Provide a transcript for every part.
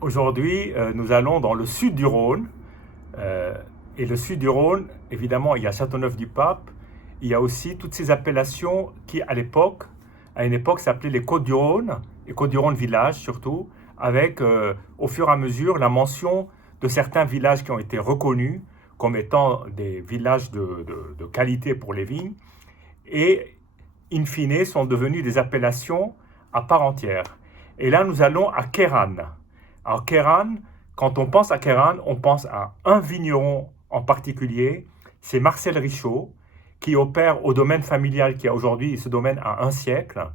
Aujourd'hui, nous allons dans le sud du Rhône. Et le sud du Rhône, évidemment, il y a Châteauneuf-du-Pape. Il y a aussi toutes ces appellations qui, à une époque, s'appelaient les Côtes-du-Rhône, et Côtes-du-Rhône village surtout, avec au fur et à mesure la mention de certains villages qui ont été reconnus comme étant des villages de qualité pour les vignes, et in fine sont devenus des appellations à part entière. Et là, nous allons à Kéran. Alors Kéran, quand on pense à Kéran, on pense à un vigneron en particulier, c'est Marcel Richaud, qui opère au domaine familial qui a aujourd'hui, ce domaine a un siècle,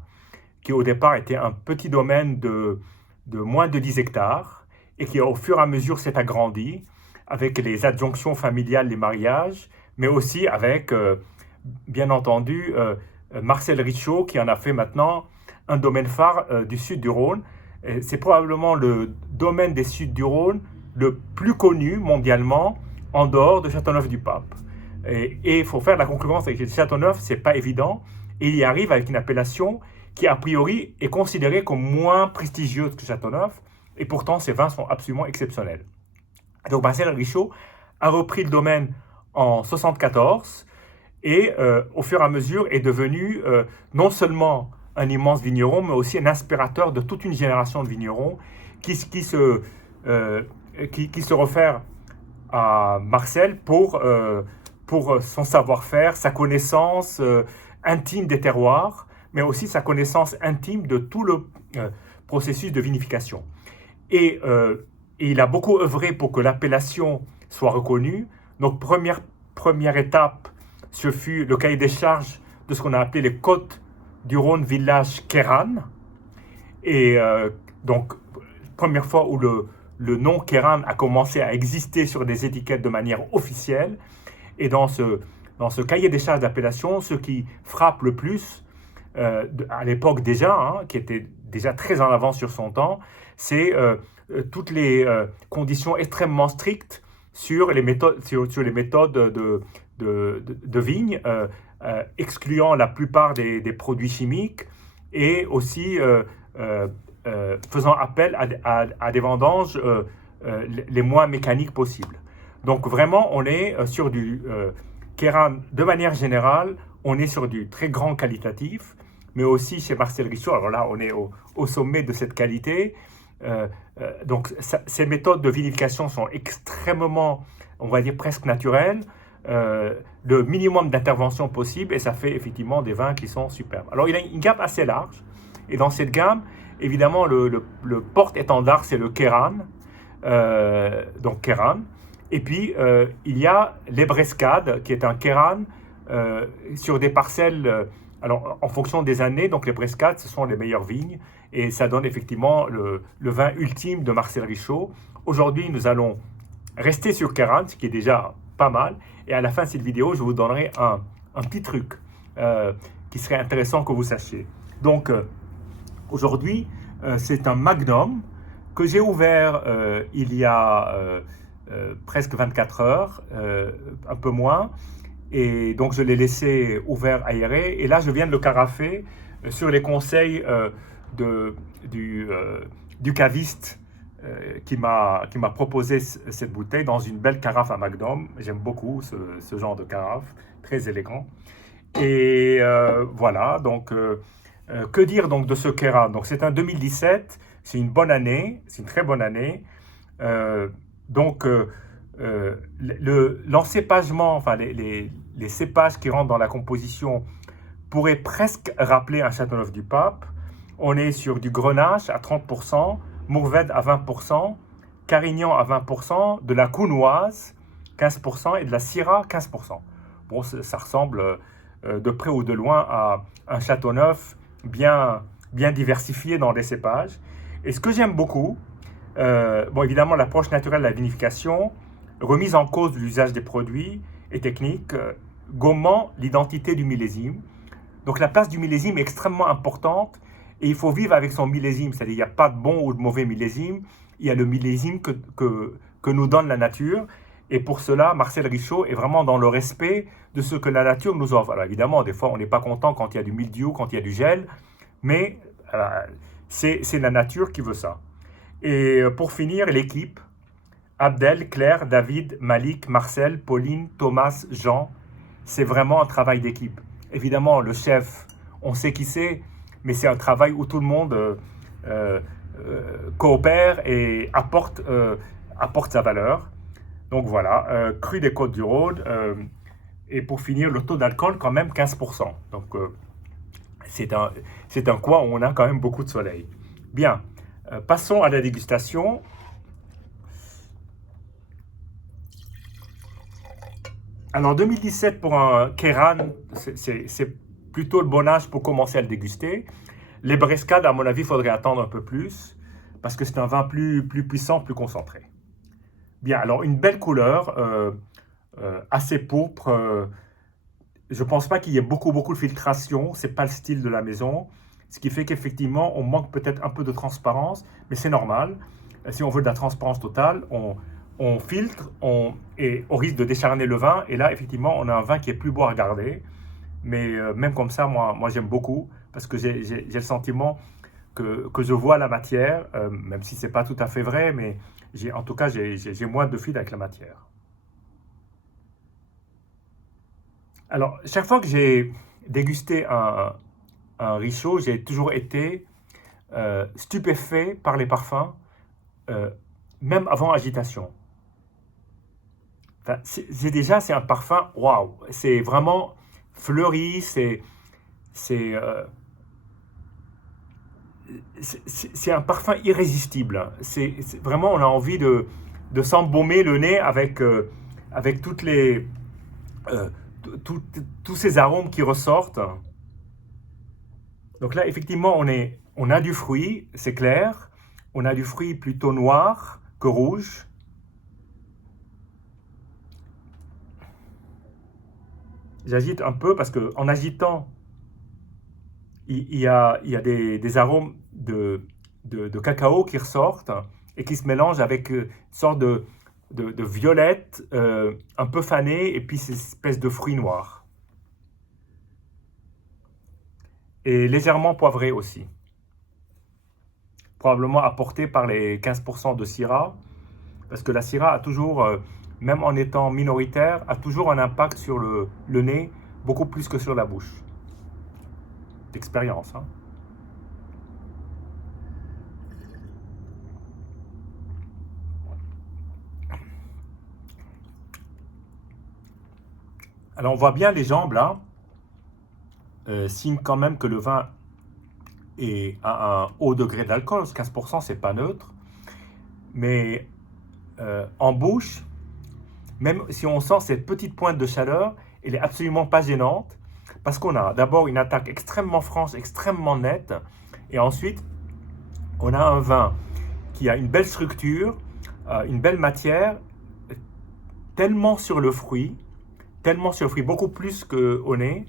qui au départ était un petit domaine de moins de 10 hectares, et qui au fur et à mesure s'est agrandi, avec les adjonctions familiales, les mariages, mais aussi avec, bien entendu, Marcel Richaud, qui en a fait maintenant un domaine phare du sud du Rhône. C'est probablement le domaine des Suds du Rhône le plus connu mondialement en dehors de Châteauneuf-du-Pape. Et il faut faire la concurrence avec Châteauneuf, c'est pas évident. Et il y arrive avec une appellation qui a priori est considérée comme moins prestigieuse que Châteauneuf, et pourtant ces vins sont absolument exceptionnels. Donc Marcel Richaud a repris le domaine en 1974 et au fur et à mesure est devenu non seulement un immense vigneron, mais aussi un inspirateur de toute une génération de vignerons qui se réfèrent à Marcel pour son savoir-faire, sa connaissance intime des terroirs, mais aussi sa connaissance intime de tout le processus de vinification. Et il a beaucoup œuvré pour que l'appellation soit reconnue. Donc première étape, ce fut le cahier des charges de ce qu'on a appelé les Côtes du Rhône village Kéran. Et donc, première fois où le nom Kéran a commencé à exister sur des étiquettes de manière officielle. Et dans ce cahier des charges d'appellation, ce qui frappe le plus, à l'époque déjà, qui était déjà très en avance sur son temps, c'est toutes les conditions extrêmement strictes sur les méthodes, sur les méthodes de vigne, excluant la plupart des produits chimiques et aussi faisant appel à des vendanges les moins mécaniques possibles. Donc vraiment, on est sur du Kéran, de manière générale, on est sur du très grand qualitatif, mais aussi chez Marcel Richaud, alors là, on est au sommet de cette qualité. Donc ces méthodes de vinification sont extrêmement, on va dire presque naturelles, le minimum d'intervention possible, et ça fait effectivement des vins qui sont superbes. Alors il a une gamme assez large, et dans cette gamme, évidemment, le porte-étendard, c'est le Kéran, donc Kéran. Et puis, il y a l'Ebrescade, qui est un Kéran sur des parcelles, alors en fonction des années, donc l'Ebrescade, ce sont les meilleures vignes, et ça donne effectivement le vin ultime de Marcel Richaud. Aujourd'hui, nous allons rester sur Kéran, ce qui est déjà pas mal, et à la fin de cette vidéo, je vous donnerai un petit truc qui serait intéressant que vous sachiez. Donc, aujourd'hui, c'est un Magnum que j'ai ouvert il y a presque 24 heures, un peu moins, et donc je l'ai laissé ouvert, aéré, et là je viens de le carafer sur les conseils du caviste qui m'a proposé cette bouteille dans une belle carafe à Magnum. J'aime beaucoup ce genre de carafe, très élégant. Et voilà, donc que dire donc de ce Kéran? Donc c'est un 2017, c'est une bonne année, c'est une très bonne année. Donc l'encépagement, enfin les cépages qui rentrent dans la composition pourraient presque rappeler un Châteauneuf-du-Pape. On est sur du Grenache à 30%, Mourvèdre à 20%, Carignan à 20%, de la Counoise 15% et de la Syrah 15%. Bon, ça ressemble de près ou de loin à un Châteauneuf bien diversifié dans les cépages. Et ce que j'aime beaucoup, bon, évidemment, l'approche naturelle de la vinification, remise en cause de l'usage des produits et techniques, gommant l'identité du millésime. Donc la place du millésime est extrêmement importante, et il faut vivre avec son millésime, c'est-à-dire il n'y a pas de bon ou de mauvais millésime, il y a le millésime que nous donne la nature, et pour cela, Marcel Richaud est vraiment dans le respect de ce que la nature nous offre. Alors évidemment, des fois, on n'est pas content quand il y a du mildiou, quand il y a du gel, mais c'est la nature qui veut ça. Et pour finir, l'équipe, Abdel, Claire, David, Malik, Marcel, Pauline, Thomas, Jean, c'est vraiment un travail d'équipe. Évidemment, le chef, on sait qui c'est, mais c'est un travail où tout le monde euh, coopère et apporte sa valeur. Donc voilà, cru des Côtes-du-Rhône. Et pour finir, le taux d'alcool, quand même 15%. Donc c'est un coin où on a quand même beaucoup de soleil. Bien, passons à la dégustation. Alors, en 2017, pour un Kéran, c'est plutôt le bon âge pour commencer à le déguster. Les Brescades, à mon avis, il faudrait attendre un peu plus, parce que c'est un vin plus puissant, plus concentré. Bien, alors une belle couleur, assez pourpre. Je ne pense pas qu'il y ait beaucoup de filtration, c'est pas le style de la maison, ce qui fait qu'effectivement, on manque peut-être un peu de transparence, mais c'est normal. Si on veut de la transparence totale, on filtre et on risque de décharner le vin. Et là, effectivement, on a un vin qui est plus beau à regarder. Mais même comme ça, moi j'aime beaucoup parce que j'ai le sentiment que je vois la matière, même si ce n'est pas tout à fait vrai, mais en tout cas, j'ai moins de fluide avec la matière. Alors, chaque fois que j'ai dégusté un Richaud, j'ai toujours été stupéfait par les parfums, euh, même avant agitation. Enfin, c'est un parfum, waouh, c'est vraiment fleuri, c'est, euh, c'est un parfum irrésistible. Vraiment, on a envie de s'embaumer le nez avec euh, tous ces arômes qui ressortent. Donc là, effectivement, on a du fruit, c'est clair. On a du fruit plutôt noir que rouge. J'agite un peu parce qu'en agitant, il y a des arômes de cacao qui ressortent et qui se mélangent avec une sorte de violette un peu fanée et puis ces espèces de fruits noirs. Et légèrement poivré aussi. Probablement apporté par les 15% de Syrah, parce que la Syrah a toujours, même en étant minoritaire, a toujours un impact sur le nez, beaucoup plus que sur la bouche. D'expérience, hein. Alors on voit bien les jambes là, signe quand même que le vin est à un haut degré d'alcool, 15% c'est pas neutre, mais en bouche, même si on sent cette petite pointe de chaleur, elle est absolument pas gênante, parce qu'on a d'abord une attaque extrêmement franche, extrêmement nette, et ensuite on a un vin qui a une belle structure, une belle matière, tellement sur le fruit, beaucoup plus qu'au nez,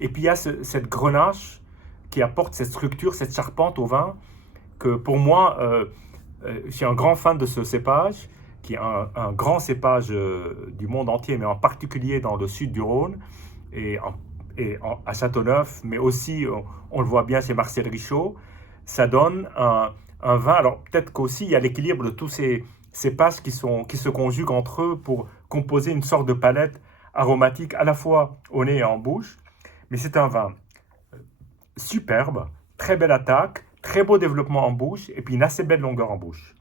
et puis il y a cette grenache qui apporte cette structure, cette charpente au vin, que pour moi, je suis un grand fan de ce cépage, qui est un grand cépage du monde entier, mais en particulier dans le sud du Rhône, et, à Châteauneuf, mais aussi, on le voit bien chez Marcel Richaud. Ça donne un vin, alors peut-être qu'aussi il y a l'équilibre de tous ces cépages qui se conjuguent entre eux pour composer une sorte de palette aromatique à la fois au nez et en bouche, mais c'est un vin superbe, très belle attaque, très beau développement en bouche, et puis une assez belle longueur en bouche.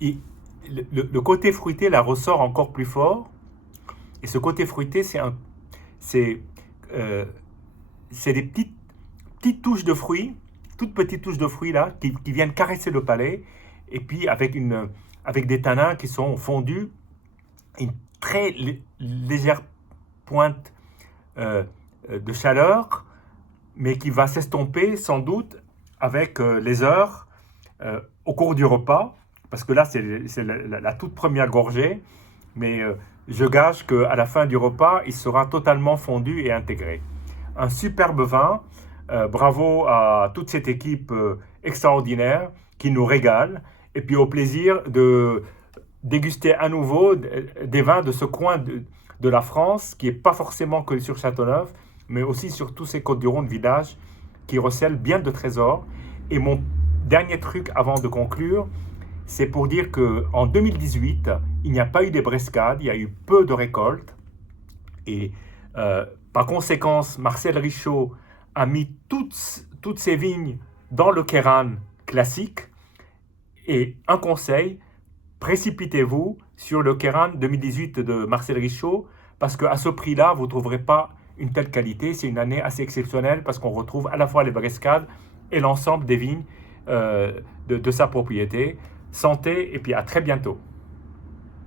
Et le côté fruité la ressort encore plus fort, et ce côté fruité, c'est euh, c'est des petites touches de fruits, toutes petites touches de fruits là, qui viennent caresser le palais, et puis avec des tanins qui sont fondus, une très légère pointe euh, de chaleur, mais qui va s'estomper sans doute avec les heures au cours du repas, parce que là c'est la toute première gorgée, mais je gage qu'à la fin du repas, il sera totalement fondu et intégré. Un superbe vin, bravo à toute cette équipe extraordinaire qui nous régale, et puis au plaisir déguster à nouveau des vins de ce coin de la France, qui n'est pas forcément que sur Châteauneuf, mais aussi sur tous ces Côtes-du-Rhône villages qui recèlent bien de trésors. Et mon dernier truc avant de conclure, c'est pour dire qu'en 2018, il n'y a pas eu des brescades, il y a eu peu de récoltes. Et par conséquent, Marcel Richaud a mis toutes ses vignes dans le Kéran classique. Et un conseil, précipitez-vous sur le Kéran 2018 de Marcel Richaud, parce qu'à ce prix-là, vous ne trouverez pas une telle qualité. C'est une année assez exceptionnelle parce qu'on retrouve à la fois les brescades et l'ensemble des vignes de sa propriété. Santé et puis à très bientôt.